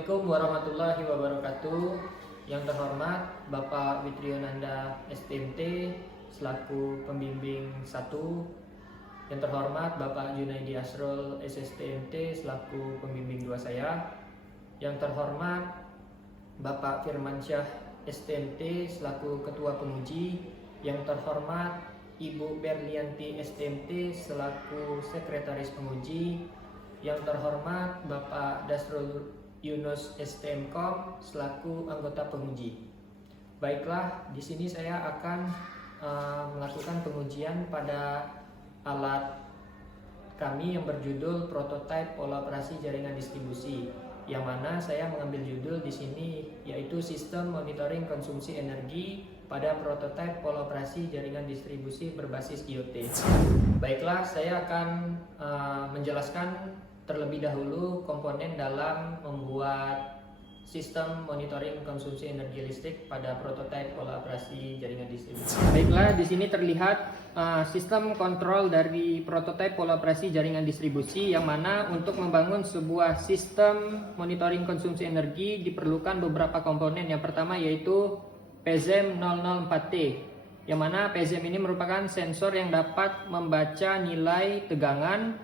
Assalamualaikum warahmatullahi wabarakatuh. Yang terhormat Bapak Witrionanda STMT selaku pembimbing 1. Yang terhormat Bapak Junaidi Asrul SSTMT selaku pembimbing 2 saya. Yang terhormat Bapak Firmansyah STMT selaku ketua penguji. Yang terhormat Ibu Berlianti STMT selaku sekretaris penguji. Yang terhormat Bapak Dasrul Yunus STMkom selaku anggota penguji. Baiklah, di sini saya akan melakukan pengujian pada alat kami yang berjudul prototipe pola operasi jaringan distribusi, yang mana saya mengambil judul di sini yaitu sistem monitoring konsumsi energi pada prototipe pola operasi jaringan distribusi berbasis IoT. Baiklah, saya akan menjelaskan terlebih dahulu komponen dalam membuat sistem monitoring konsumsi energi listrik pada prototipe pola operasi jaringan distribusi. Baiklah, di sini terlihat sistem kontrol dari prototipe pola operasi jaringan distribusi, yang mana untuk membangun sebuah sistem monitoring konsumsi energi diperlukan beberapa komponen. Yang pertama yaitu PZEM 004T, yang mana PZEM ini merupakan sensor yang dapat membaca nilai tegangan,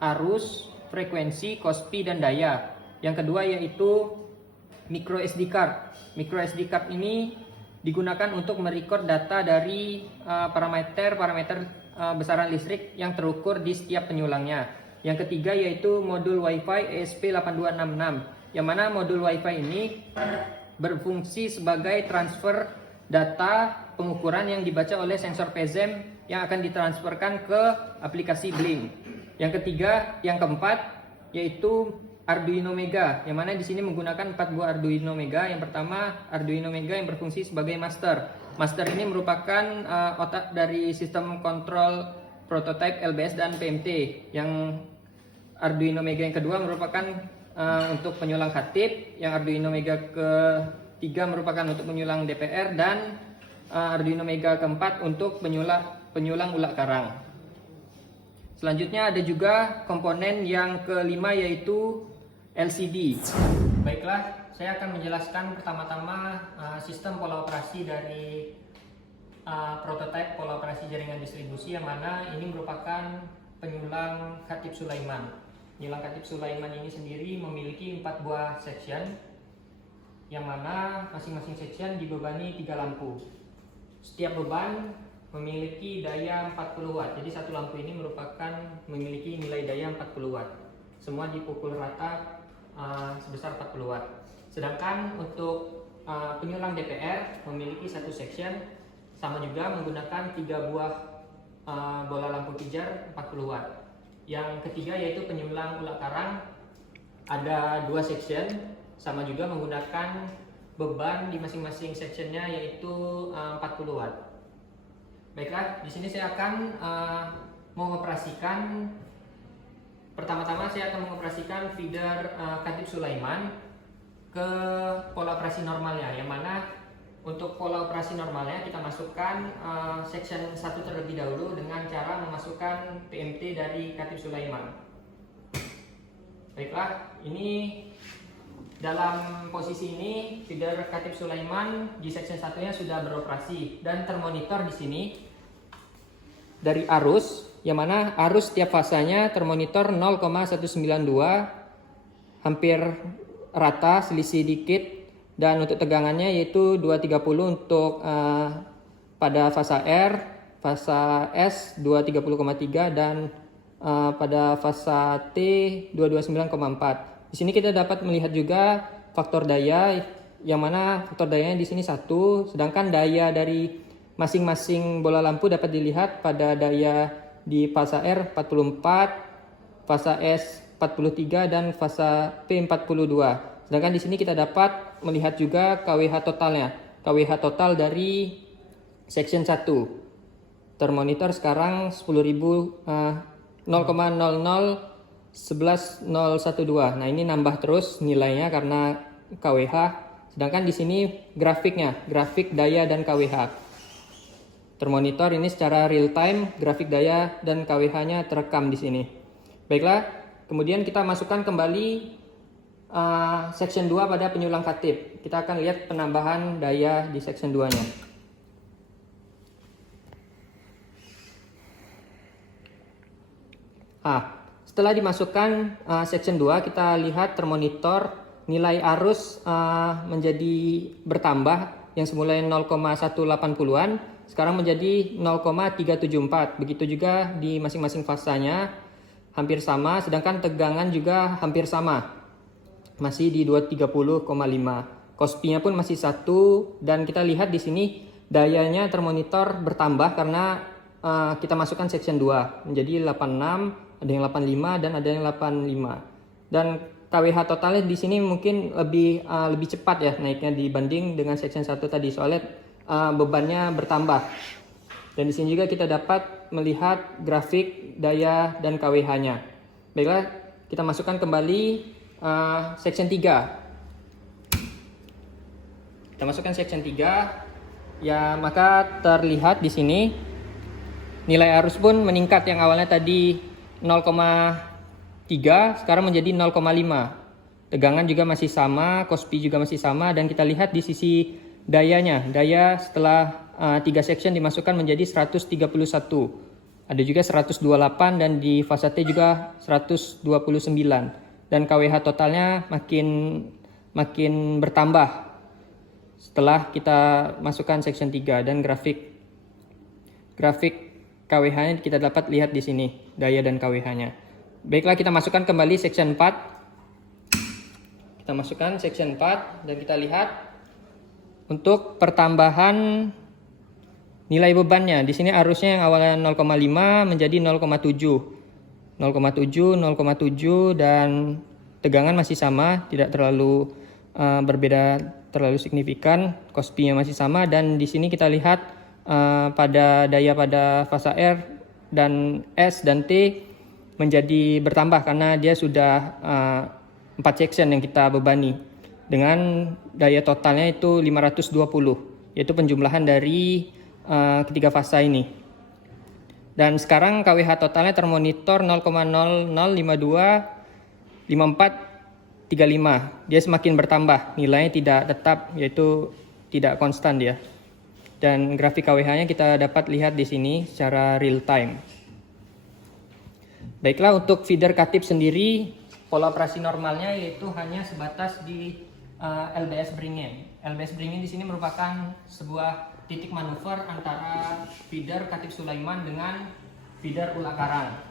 arus, frekuensi, kospi, dan daya. Yang kedua yaitu micro SD card. Micro SD card ini digunakan untuk merecord data dari parameter besaran listrik yang terukur di setiap penyulangnya. Yang ketiga yaitu modul WiFi ESP8266, yang mana modul WiFi ini berfungsi sebagai transfer data pengukuran yang dibaca oleh sensor PZEM yang akan ditransferkan ke aplikasi Blink. Yang ketiga, yang keempat yaitu Arduino Mega, yang mana di sini menggunakan 4 buah Arduino Mega. Yang pertama, Arduino Mega yang berfungsi sebagai master. Master ini merupakan otak dari sistem kontrol prototipe LBS dan PMT. Yang Arduino Mega yang kedua merupakan untuk penyulang khatib. Yang Arduino Mega ketiga merupakan untuk penyulang DPR, dan Arduino Mega keempat untuk penyulang ulag karang. Selanjutnya ada juga komponen yang kelima yaitu LCD. Baiklah, saya akan menjelaskan pertama-tama sistem pola operasi dari prototipe pola operasi jaringan distribusi, yang mana ini merupakan penyulang Khatib Sulaiman. Penyulang Khatib Sulaiman ini sendiri memiliki 4 buah section, yang mana masing-masing section dibebani 3 lampu. Setiap beban memiliki daya 40 watt. Jadi satu lampu ini memiliki nilai daya 40 watt. Semua dipukul rata sebesar 40 watt. Sedangkan untuk penyulang DPR memiliki satu section, sama juga menggunakan 3 buah bola lampu pijar 40 watt. Yang ketiga yaitu penyulang ulag karang, ada 2 section, sama juga menggunakan beban di masing-masing sectionnya yaitu 40 watt. Baiklah, di sini saya akan mengoperasikan. Pertama-tama saya akan mengoperasikan feeder Khatib Sulaiman ke pola operasi normalnya, yang mana untuk pola operasi normalnya kita masukkan section 1 terlebih dahulu dengan cara memasukkan PMT dari Khatib Sulaiman. Baiklah, ini dalam posisi ini feeder Khatib Sulaiman di section satunya sudah beroperasi dan termonitor di sini dari arus, yang mana arus setiap fasanya termonitor 0,192, hampir rata, selisih dikit, dan untuk tegangannya yaitu 230 untuk pada fasa R, fasa S 230,3, dan pada fasa T 229,4. Di sini kita dapat melihat juga faktor daya, yang mana faktor dayanya di sini 1, sedangkan daya dari masing-masing bola lampu dapat dilihat pada daya di fasa R 44, fasa S 43, dan fasa P 42. Sedangkan di sini kita dapat melihat juga KWH totalnya. KWH total dari section 1 termonitor sekarang 11000 Nah, ini nambah terus nilainya karena KWH. Sedangkan di sini grafiknya, grafik daya dan KWH. Termonitor ini secara real time, grafik daya dan KWH-nya terekam di sini. Baiklah, kemudian kita masukkan kembali section 2 pada penyulang katip. Kita akan lihat penambahan daya di section 2-nya. Setelah dimasukkan section 2, kita lihat termonitor nilai arus menjadi bertambah, yang semula 0,180-an sekarang menjadi 0,374. Begitu juga di masing-masing fasanya hampir sama, sedangkan tegangan juga hampir sama, masih di 230,5. Kospi-nya pun masih 1, dan kita lihat di sini dayanya termonitor bertambah karena kita masukkan section 2 menjadi 86, ada yang 85 dan ada yang 85. Dan KWH totalnya di sini mungkin lebih cepat ya naiknya dibanding dengan section 1 tadi, soalnya bebannya bertambah. Dan di sini juga kita dapat melihat grafik daya dan KWH-nya. Baiklah, kita masukkan kembali section 3. Kita masukkan section 3. Ya, maka terlihat di sini nilai arus pun meningkat, yang awalnya tadi 0,3 sekarang menjadi 0,5. Tegangan juga masih sama, Kospi juga masih sama, dan kita lihat di sisi dayanya. Daya setelah 3 section dimasukkan menjadi 131. Ada juga 128 dan di fase T juga 129. Dan KWH totalnya makin bertambah setelah kita masukkan section 3, dan grafik KWH-nya kita dapat lihat di sini, daya dan KWH-nya. Baiklah, kita masukkan kembali section 4. Kita masukkan section 4 dan kita lihat untuk pertambahan nilai bebannya. Di sini arusnya yang awalnya 0,5 menjadi 0,7. 0,7 dan tegangan masih sama, tidak terlalu berbeda terlalu signifikan. Kospi-nya masih sama, dan di sini kita lihat pada daya pada fase R dan S dan T menjadi bertambah karena dia sudah 4 section yang kita bebani, dengan daya totalnya itu 520, yaitu penjumlahan dari ketiga fasa ini. Dan sekarang KWH totalnya termonitor 0,0025435. Dia semakin bertambah, nilainya tidak tetap, yaitu tidak konstan dia. Dan grafik KWH-nya kita dapat lihat di sini secara real time. Baiklah, untuk feeder katip sendiri pola operasi normalnya yaitu hanya sebatas di LBS bringing. LBS bringing di sini merupakan sebuah titik manuver antara feeder katip Sulaiman dengan feeder Ulak Karang.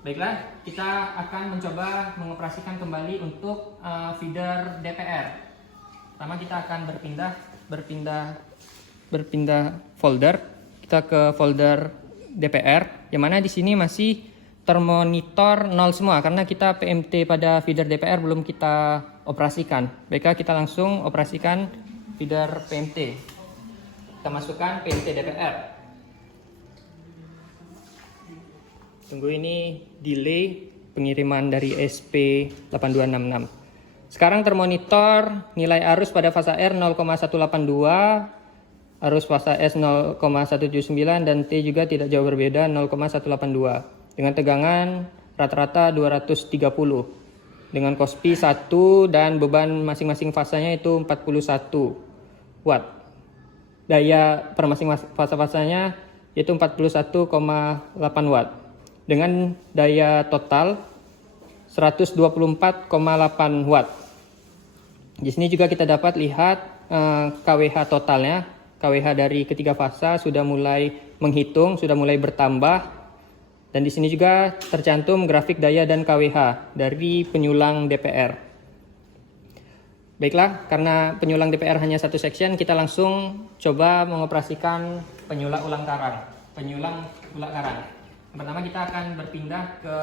Baiklah, kita akan mencoba mengoperasikan kembali untuk feeder DPR. Pertama kita akan berpindah folder. Kita ke folder DPR, yang mana di sini masih termonitor 0 semua karena kita PMT pada feeder DPR belum kita operasikan. Baiklah, kita langsung operasikan feeder PMT. Kita masukkan PMT DPR. Tunggu ini delay pengiriman dari SP8266. Sekarang termonitor nilai arus pada fase R 0,182, arus fase S 0,179 dan T juga tidak jauh berbeda 0,182. Dengan tegangan rata-rata 230. Dengan Kospi 1 dan beban masing-masing fasanya itu 41 watt. Daya per masing-masing fase-fasenya yaitu 41,8 watt. Dengan daya total 124,8 watt. Di sini juga kita dapat lihat KWH totalnya. KWH dari ketiga fasa sudah mulai menghitung, sudah mulai bertambah. Dan di sini juga tercantum grafik daya dan KWH dari penyulang DPR. Baiklah, karena penyulang DPR hanya satu section, kita langsung coba mengoperasikan penyulang ulang karang. Pertama kita akan berpindah ke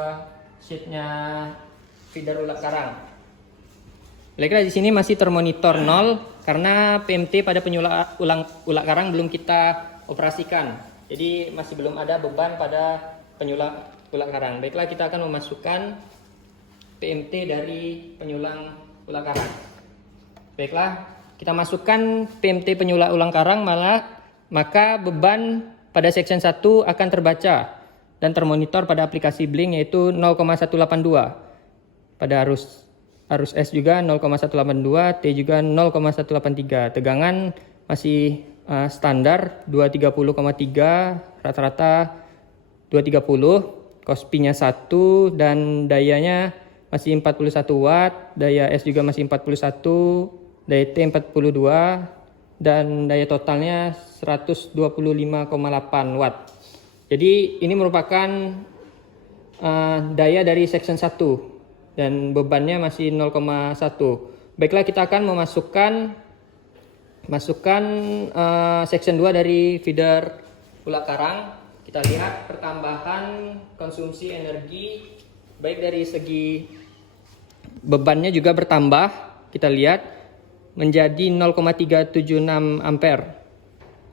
sheetnya feeder Ulak Karang. Baiklah, di sini masih termonitor 0 karena PMT pada penyulang Ulak Karang belum kita operasikan. Jadi masih belum ada beban pada penyulang Ulak Karang. Baiklah, kita akan memasukkan PMT dari penyulang Ulak Karang. Baiklah, kita masukkan PMT penyulang ulang karang, maka beban pada section 1 akan terbaca dan termonitor pada aplikasi Blink yaitu 0,182 pada arus arus S juga 0,182, T juga 0,183. Tegangan masih standar 230,3, rata-rata 230, Kospi-nya 1 dan dayanya masih 41 watt, daya S juga masih 41, daya T 42 dan daya totalnya 125,8 watt. Jadi ini merupakan daya dari section 1 dan bebannya masih 0,1. Baiklah, kita akan masukkan section 2 dari feeder Ulak Karang. Kita lihat pertambahan konsumsi energi baik dari segi bebannya juga bertambah. Kita lihat menjadi 0,376 ampere.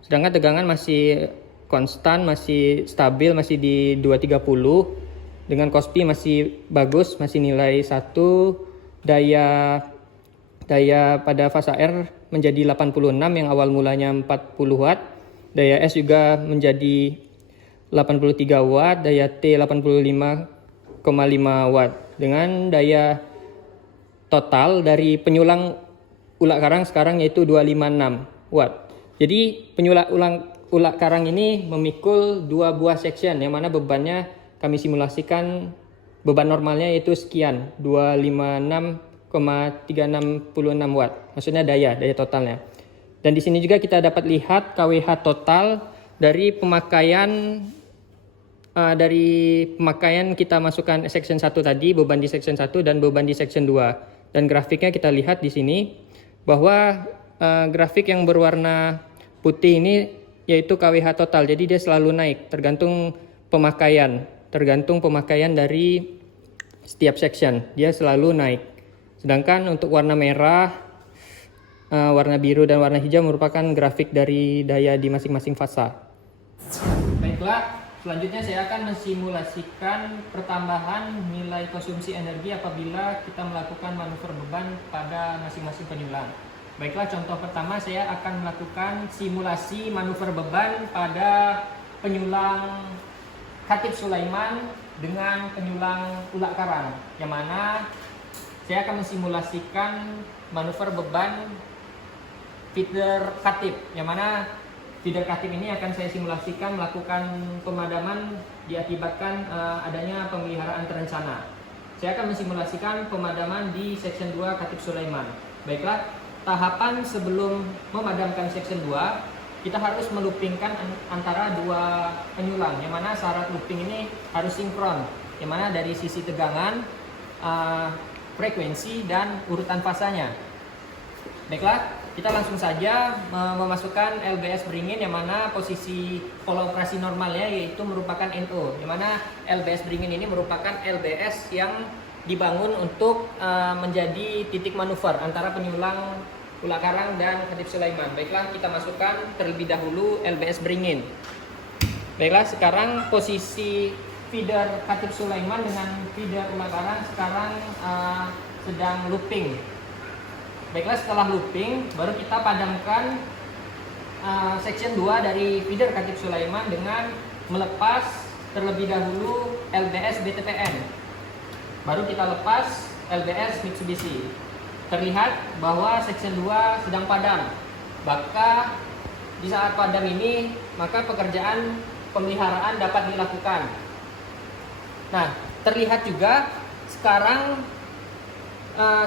Sedangkan tegangan masih konstan, masih stabil, masih di 230. Dengan Kospi masih bagus, masih nilai 1. Daya pada fasa R menjadi 86 yang awal mulanya 40 watt. Daya S juga menjadi 83 watt, daya T 85,5 watt. Dengan daya total dari penyulang Ulak Karang sekarang yaitu 256 watt. Jadi penyulang Ulak Karang ini memikul 2 buah section yang mana bebannya kami simulasikan beban normalnya yaitu sekian, 256,366 watt. Maksudnya daya totalnya. Dan di sini juga kita dapat lihat KWH total dari pemakaian kita masukkan section 1 tadi, beban di section 1 dan beban di section 2. Dan grafiknya kita lihat di sini bahwa grafik yang berwarna putih ini yaitu KWH total. Jadi dia selalu naik tergantung pemakaian dari setiap section. Dia selalu naik. Sedangkan untuk warna merah, warna biru dan warna hijau merupakan grafik dari daya di masing-masing fasa. Baiklah, selanjutnya saya akan mensimulasikan pertambahan nilai konsumsi energi apabila kita melakukan manuver beban pada masing-masing penyulang. Baiklah, contoh pertama saya akan melakukan simulasi manuver beban pada penyulang Khatib Sulaiman dengan penyulang Ulak Karang, yang mana saya akan mensimulasikan manuver beban feeder Khatib, yang mana feeder Khatib ini akan saya simulasikan melakukan pemadaman diakibatkan adanya pemeliharaan terencana. Saya akan mensimulasikan pemadaman di section 2 Khatib Sulaiman. Baiklah, tahapan sebelum memadamkan section 2, kita harus meloopingkan antara 2 penyulang, yang mana syarat looping ini harus sinkron, yang mana dari sisi tegangan, frekuensi, dan urutan fasanya. Baiklah, kita langsung saja memasukkan LBS beringin, yang mana posisi pola operasi normalnya yaitu merupakan NO, yang mana LBS beringin ini merupakan LBS yang dibangun untuk menjadi titik manuver antara penyulang Ulak Karang dan Khatib Sulaiman. Baiklah, kita masukkan terlebih dahulu LBS beringin. Baiklah, sekarang posisi feeder Khatib Sulaiman dengan feeder Ulak Karang sekarang sedang looping. Baiklah, setelah looping baru kita padamkan section 2 dari feeder Khatib Sulaiman dengan melepas terlebih dahulu LBS BTPN. Baru kita lepas LBS Mitsubishi. Terlihat bahwa section 2 sedang padam. Maka di saat padam ini, maka pekerjaan pemeliharaan dapat dilakukan. Nah, terlihat juga sekarang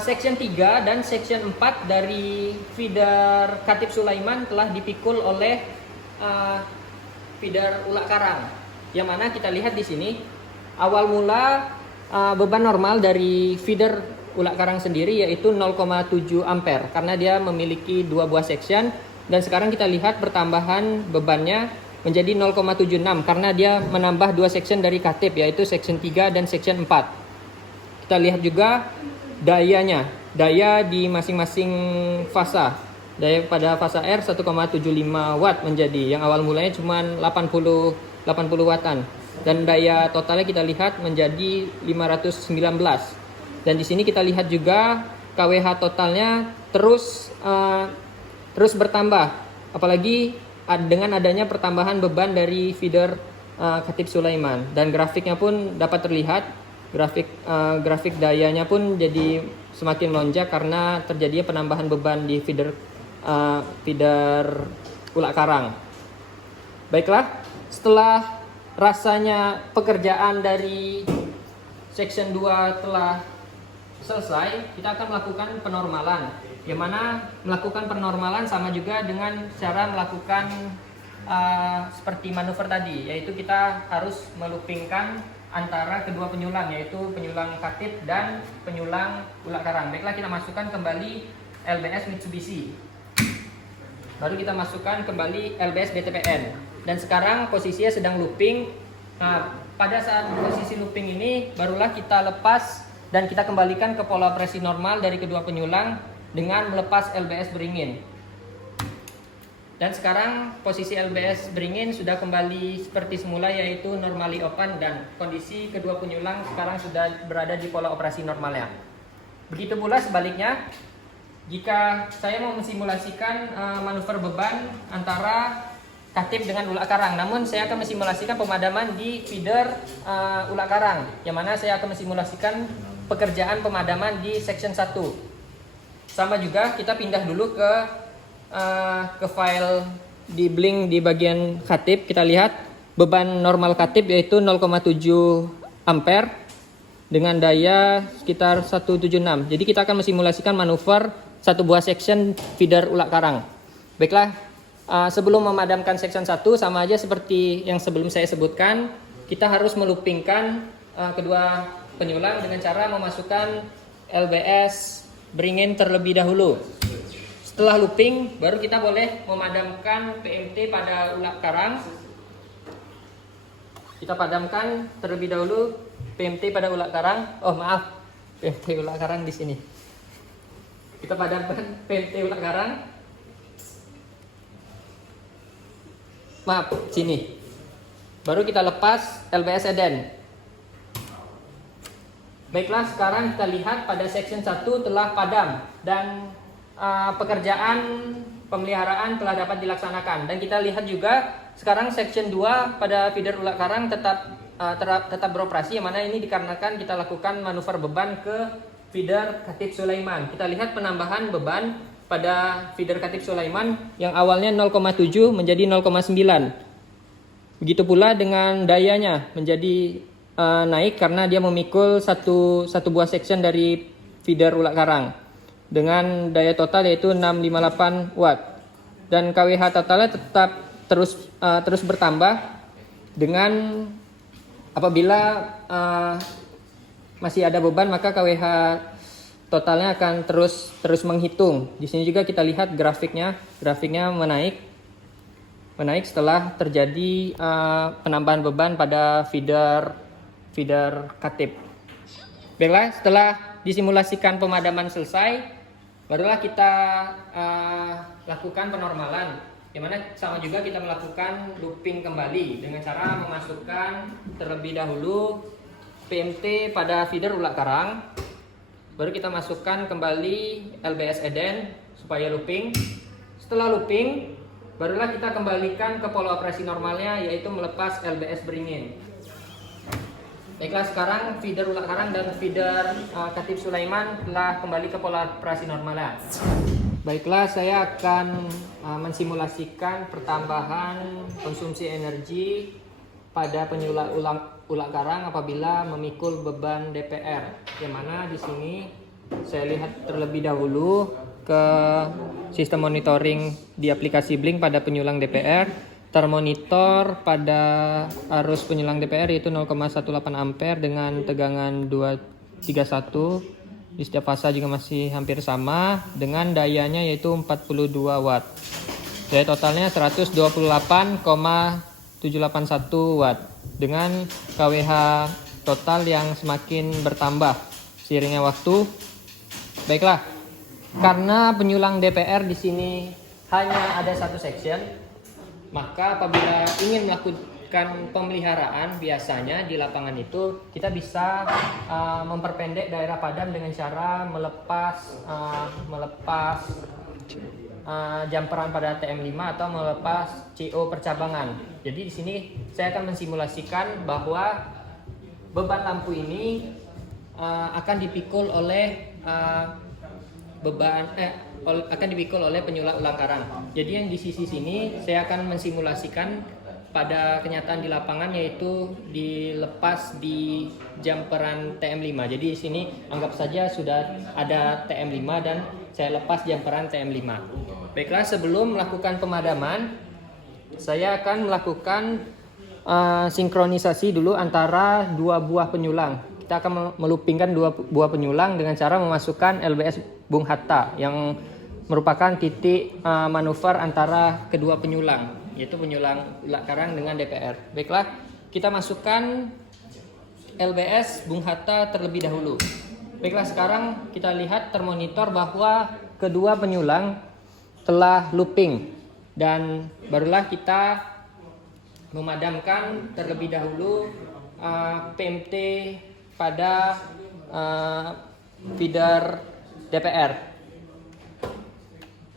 section 3 dan section 4 dari feeder Khatib Sulaiman telah dipikul oleh feeder Ulak Karang. Yang mana kita lihat di sini awal mula beban normal dari feeder Ulak Karang sendiri yaitu 0,7 ampere karena dia memiliki 2 buah section, dan sekarang kita lihat pertambahan bebannya menjadi 0,76 karena dia menambah 2 section dari Khatib yaitu section 3 dan section 4. Kita lihat juga dayanya, daya di masing-masing fasa. Daya pada fasa R 1,75 watt menjadi, yang awal mulanya cuma 80 wattan, dan daya totalnya kita lihat menjadi 519. Dan di sini kita lihat juga KWH totalnya terus bertambah, apalagi dengan adanya pertambahan beban dari feeder Khatib Sulaiman. Dan grafiknya pun dapat terlihat, grafik dayanya pun jadi semakin melonjak karena terjadinya penambahan beban di feeder ulak karang. Baiklah, setelah rasanya pekerjaan dari section 2 telah selesai, kita akan melakukan penormalan. Yang mana melakukan penormalan sama juga dengan cara melakukan seperti manuver tadi, yaitu kita harus melupingkan antara kedua penyulang, yaitu penyulang katip dan penyulang ulak karang. Baiklah, kita masukkan kembali LBS Mitsubishi. Baru kita masukkan kembali LBS BTPN. Dan sekarang posisinya sedang looping. Nah, pada saat posisi looping ini barulah kita lepas dan kita kembalikan ke pola operasi normal dari kedua penyulang dengan melepas LBS beringin. Dan sekarang posisi LBS beringin sudah kembali seperti semula, yaitu normally open, dan kondisi kedua penyulang sekarang sudah berada di pola operasi normalnya. Begitu pula sebaliknya, jika saya mau mensimulasikan manuver beban antara katip dengan ulak karang, namun saya akan mensimulasikan pemadaman di feeder ulak karang, yang mana saya akan mensimulasikan pekerjaan pemadaman di section 1. Sama juga, kita pindah dulu ke file di Blink di bagian katip. Kita lihat beban normal katip yaitu 0,7 ampere dengan daya sekitar 176. Jadi kita akan mensimulasikan manuver satu buah section feeder ulak karang. Baiklah, sebelum memadamkan section 1, sama aja seperti yang sebelum saya sebutkan, kita harus melupingkan kedua penyulang dengan cara memasukkan LBS beringin terlebih dahulu. Setelah looping, baru kita boleh memadamkan PMT pada ulak karang. Kita padamkan terlebih dahulu PMT pada ulak karang. Oh maaf, PMT ulak karang di sini. Kita padamkan PMT ulak karang. Maaf, sini. Baru kita lepas LBS Eden. Baiklah, sekarang kita lihat pada section 1 telah padam dan pekerjaan pemeliharaan telah dapat dilaksanakan. Dan kita lihat juga sekarang section 2 pada feeder ulak karang tetap beroperasi, yang mana ini dikarenakan kita lakukan manuver beban ke feeder Katip Sulaiman. Kita lihat penambahan beban pada feeder Katip Sulaiman yang awalnya 0,7 menjadi 0,9. Begitu pula dengan dayanya menjadi naik karena dia memikul satu buah section dari feeder ulak karang dengan daya total yaitu 658 watt, dan KWH totalnya tetap terus bertambah dengan apabila masih ada beban, maka KWH totalnya akan terus menghitung. Di sini juga kita lihat grafiknya menaik setelah terjadi penambahan beban pada feeder Katip. Baiklah, setelah disimulasikan pemadaman selesai, barulah kita lakukan penormalan, yang mana sama juga kita melakukan looping kembali dengan cara memasukkan terlebih dahulu PMT pada feeder ulak karang. Baru kita masukkan kembali LBS Eden supaya looping. Setelah looping, barulah kita kembalikan ke pola operasi normalnya, yaitu melepas LBS beringin. Baiklah, sekarang feeder ulak karang dan feeder Katip Sulaiman telah kembali ke pola operasi normalnya. Baiklah, saya akan mensimulasikan pertambahan konsumsi energi pada penyulang ulak karang apabila memikul beban DPR. Yang mana di sini saya lihat terlebih dahulu ke sistem monitoring di aplikasi Blink pada penyulang DPR. Termonitor pada arus penyulang DPR yaitu 0,18 ampere dengan tegangan 231. Di setiap fasa juga masih hampir sama dengan dayanya yaitu 42 watt. Daya totalnya 128,781 watt dengan KWH total yang semakin bertambah seiringnya waktu. Baiklah, karena penyulang DPR di sini hanya ada satu section, maka apabila ingin melakukan pemeliharaan biasanya di lapangan itu kita bisa memperpendek daerah padam dengan cara melepas jamperan pada TM5 atau melepas CO percabangan. Jadi di sini saya akan mensimulasikan bahwa beban lampu ini akan dipikul oleh akan dipikul oleh penyulat ulang karang. Jadi yang di sisi sini saya akan mensimulasikan pada kenyataan di lapangan, yaitu dilepas di jumperan TM5. Jadi di sini anggap saja sudah ada TM5 dan saya lepas jumperan TM5. Baiklah, sebelum melakukan pemadaman, saya akan melakukan sinkronisasi dulu antara dua buah penyulang. Kita akan melupingkan dua buah penyulang dengan cara memasukkan LBS Bung Hatta yang merupakan titik manuver antara kedua penyulang, yaitu penyulang ulat karang dengan DPR. Baiklah, kita masukkan LBS Bung Hatta terlebih dahulu. Baiklah, sekarang kita lihat termonitor bahwa kedua penyulang telah looping dan barulah kita memadamkan terlebih dahulu PMT pada feeder DPR.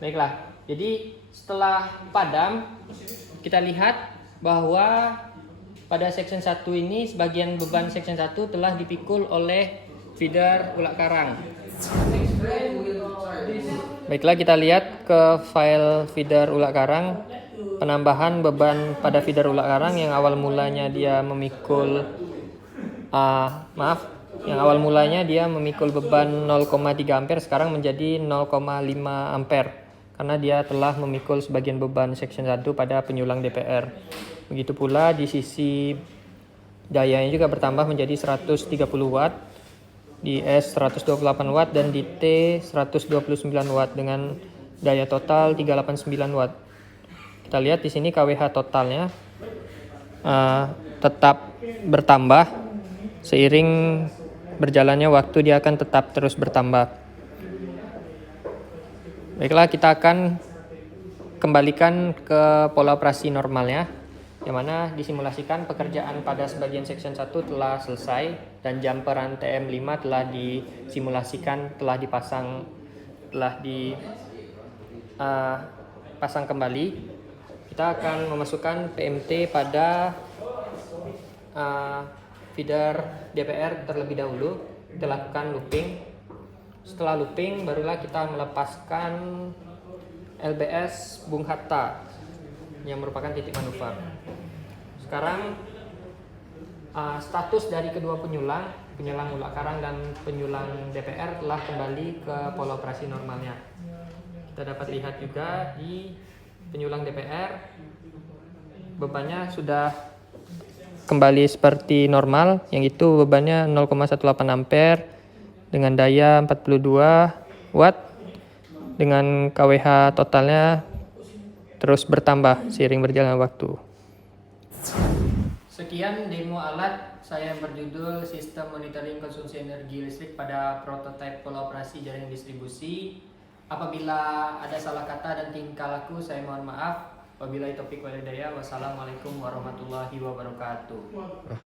Baiklah, jadi setelah padam kita lihat bahwa pada section 1 ini sebagian beban section 1 telah dipikul oleh feeder ulat karang. Baiklah, kita lihat ke file feeder ulat karang. Penambahan beban pada feeder ulat karang yang awal mulanya dia memikul beban 0,3 ampere sekarang menjadi 0,5 ampere karena dia telah memikul sebagian beban section 1 pada penyulang DPR. Begitu pula di sisi dayanya juga bertambah menjadi 130 watt, di S 128 watt dan di T 129 watt dengan daya total 389 watt. Kita lihat di sini KWH totalnya tetap bertambah seiring berjalannya waktu, dia akan tetap terus bertambah. Baiklah, kita akan kembalikan ke pola operasi normalnya, yang mana disimulasikan pekerjaan pada sebagian section 1 telah selesai dan jumperan TM5 telah disimulasikan, telah dipasang kembali. Kita akan memasukkan PMT pada feeder DPR terlebih dahulu. Kita lakukan looping. Setelah looping, barulah kita melepaskan LBS Bung Hatta yang merupakan titik manuver. Sekarang status dari kedua penyulang ulat karang dan penyulang DPR telah kembali ke pola operasi normalnya. Kita dapat lihat juga di penyulang DPR bebannya sudah kembali seperti normal, yang itu bebannya 0,18 ampere dengan daya 42 watt dengan KWH totalnya terus bertambah seiring berjalannya waktu. Sekian demo alat saya yang berjudul Sistem Monitoring Konsumsi Energi Listrik pada Prototipe Pola Operasi Jaring Distribusi. Apabila ada salah kata dan tingkah laku, saya mohon maaf. Wabillahi taufiq wal hidayah. Wassalamualaikum warahmatullahi wabarakatuh.